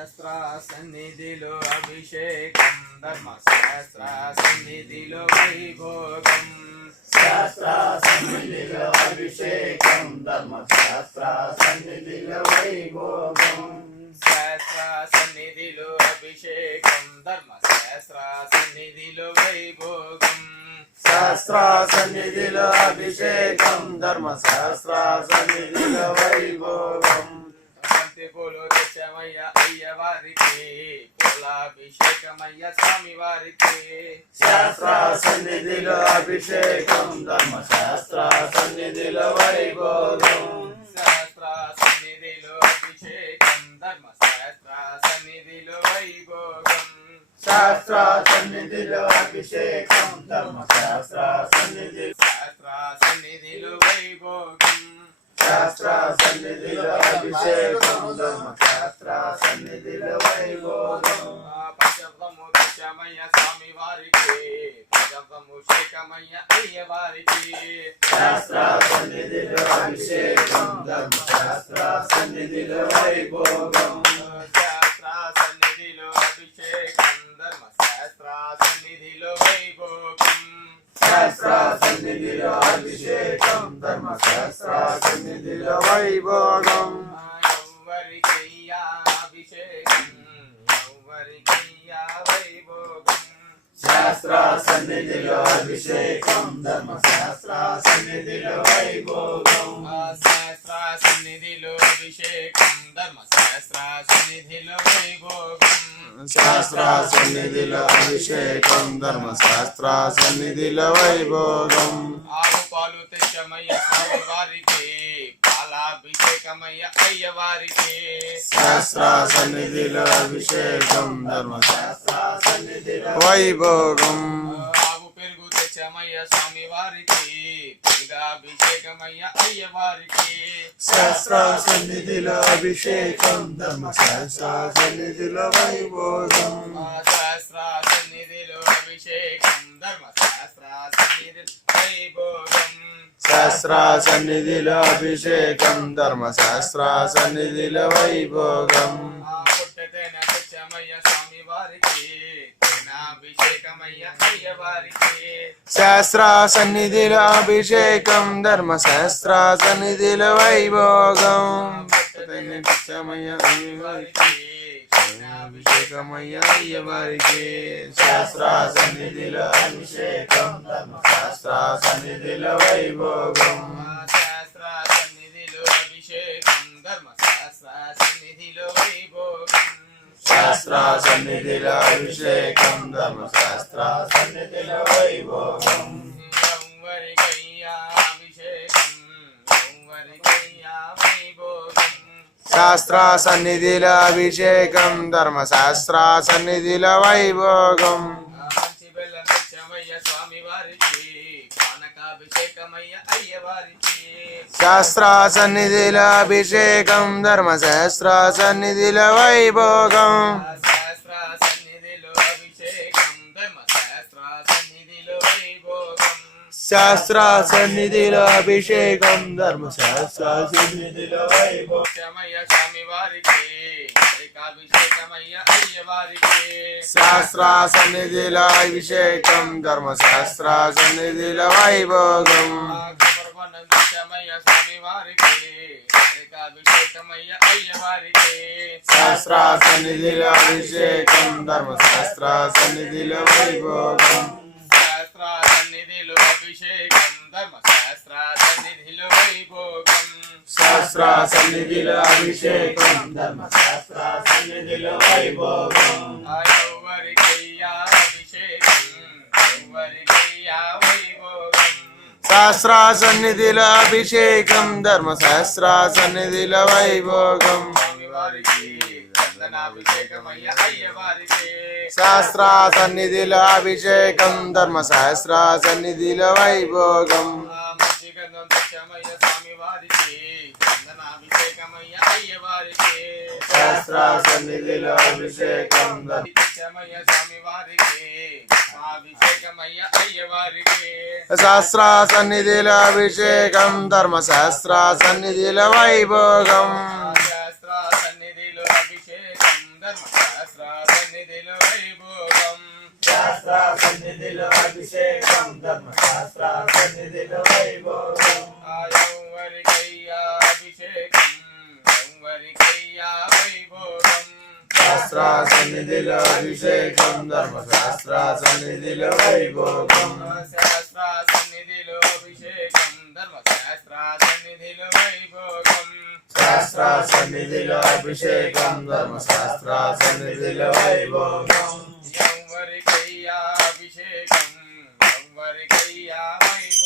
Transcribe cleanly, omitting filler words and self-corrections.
శాస్త్ర సన్నిధిలో అభిషేకం ధర్మశాస్త్ర సన్నిధిలో వైభోగం శాస్త్ర సన్నిధిలో అభిషేకం ధర్మశాస్త్ర సన్నిధిలో వైభోగం శాస్త్ర సన్నిధిలో అభిషేకం ధర్మశాస్త్ర సన్నిధిలో వైభోగం శాస్త్ర సన్నిధిలో అభిషేకం ధర్మశాస్త్ర సన్నిధిలో వైభోగం బంతి పూలు తెచ్చమయ్య అయ్యవారికి పూలాభిషేకమయ్య స్వామి వారికి శాస్త్ర సన్నిధిలో అభిషేకం ధర్మశాస్త్ర సన్నిధిలో వైభోగం శాస్త్ర సన్నిధిలో అభిషేకం ధర్మశాస్త్ర సన్నిధిలో వైభోగం శాస్త్ర సన్నిధిలో అభిషేకం ధర్మశాస్త్ర సన్నిధి శాస్త్ర సన్నిధిలో వైభోగం శాస్త్ర సన్నిధిలో అభిషేకం ధర్మశాస్త్ర సన్నిధిలో వైభోగం పంచము దశమయ్య స్వామి వారికి పంచము శేఖమయ్య అయ్య వారికి శాస్త్ర సన్నిధిలో అభిషేకం ధర్మశాస్త్ర సన్నిధిలో వైభోగం శాస్త్ర సన్నిధిలో అభిషేకం ధర్మశాస్త్ర సన్నిధిలో వైభోగం శాస్త్ర సన్నిధిలో అభిషేకం ధర్మశాస్త్ర సన్నిధిలో వైభోగం ఎవరికయ్యా అభిషేకం ఎవరికయ్యా వైభోగం శాస్త్ర సన్నిధిలో అభిషేకం ధర్మశాస్త్ర సన్నిధిలో వైభోగం శాస్త్ర సన్నిధిలో అభిషేకం ధర్మశాస్త్ర సన్నిధిలో వైభోగం శాస్త్ర సన్నిధిలో అభిషేకం ధర్మశాస్త్ర సన్నిధిలో వైభోగం ఆవు పాలు తెచ్చమయ్య స్వామి వారికి పాలాభిషేకమయ్య అయ్య వారికి శాస్త్ర సన్నిధిలో అభిషేకం ధర్మశాస్త్ర సన్నిధిలో వైభోగం ఆవు పెరుగు తెచ్చమయ్య స్వామి వారికి పెరుగాభిషేకమయ్య అయ్య వారికి శాస్త్ర సన్నిధిలో అభిషేకం ధర్మశాస్త్ర సన్నిధిలో వైభోగం శాస్త్ర సన్నిధిలో అభిషేకం ధర్మశాస్త్ర సన్నిధిలో వైభోగం శాస్త్ర సన్నిధిలో అభిషేకం ధర్మశాస్త్ర సన్నిధిలో వైభోగం పుట్టతేన తెచ్చమయ్య స్వామి వారికి తేనాభిషేకమయ్య అయ్య వారికి శాస్త్ర సన్నిధిలో అభిషేకం ధర్మశాస్త్ర సన్నిధిలో వైభోగం అభిషేకమయ్య అయ్యవారికి శాస్త్ర సన్నిధిలో అభిషేకం ధర్మశాస్త్ర సన్నిధిలో వైభోగం శాస్త్ర సన్నిధిలో అభిషేకం ధర్మశాస్త్ర సన్నిధిలో వైభోగం శాస్త్ర సన్నిధిలో అభిషేకం ధర్మశాస్త్ర సన్నిధిలో వైభోగం ఎవరికయ్యా అభిషేకం ఎవరికయ్యా వైభోగం శాస్త్ర సన్నిధిలో అభిషేకం ధర్మశాస్త్ర సన్నిధిలో వైభోగం మంచి బెల్లం తెచ్చమయ్య స్వామి వారికి పానకాభిషేకమయ్య అయ్య వారికి శాస్త్ర సన్నిధిలో అభిషేకం ధర్మశాస్త్ర సన్నిధిలో వైభోగం శాస్త్ర సన్నిధిలో అభిషేకం ధర్మశాస్త్ర సన్నిధిలో వైభోగం శాస్త్ర సన్నిధిలో అభిషేకం ధర్మశాస్త్ర సన్నిధిలో వైభోగం శమయ్య స్వామి వారికి ఏకాభిషేకమయ్య అయ్య వారికి శాస్త్ర సన్నిధిలో అభిషేకం ధర్మశాస్త్ర సన్నిధిలో వైభోగం శమయ్య స్వామి వారికి ఏకాభిషేకమయ్య అయ్య వారికి శాస్త్ర సన్నిధిలో అభిషేకం ధర్మశాస్త్ర సన్నిధిలో వైభోగం శాస్త్ర సన్నిధిలో అభిషేకం ధర్మశాస్త్ర సన్నిధిలో వైభోగం శాస్త్ర సన్నిధిలో అభిషేకం ధర్మశాస్త్ర సన్నిధిలో వైభోగం ఎవరికయ్యా అభిషేకం ఎవరికయ్యా వైభోగం శాస్త్ర సన్నిధిలో అభిషేకం ధర్మశాస్త్ర సన్నిధిలో వైభోగం స్వామి వారికి చందనాభిషేకమయ్య అయ్య వారికి శాస్త్ర సన్నిధిలో అభిషేకం ధర్మశాస్త్ర సన్నిధిలో వైభోగం మంచి గంధం తెచ్చమయ్య స్వామి వారికి చందనాభిషేకమయ్య అయ్య వారికి శాస్త్ర సన్నిధిలో అభిషేకం తెచ్చమయ్య స్వామి వారికి అభిషేకమయ్య అయ్య వారికి శాస్త్ర సన్నిధిలో అభిషేకం ధర్మశాస్త్ర సన్నిధిలో వైభోగం శాస్త్ర సన్నిధిలో అభిషేకం ధర్మశాస్త్ర సన్నిధిలో వైభోగం శాస్త్ర సన్నిధిలో అభిషేకం ధర్మశాస్త్ర సన్నిధిలో వైభోగం ఎవరికయ్యా అభిషేకం ఎవరికయ్యా వైభోగం శాస్త్ర సన్నిధిలో అభిషేకం ధర్మశాస్త్ర సన్నిధిలో వైభోగం శాస్త్ర సన్నిధిలో అభిషేకం ధర్మశాస్త్ర సన్నిధిలో వైభోగం శాస్త్ర సన్నిధిలో అభిషేకం ధర్మశాస్త్ర సన్నిధిలో వైభోగం ఎవరికయ్యా అభిషేకం ఎవరికయ్యా వైభోగం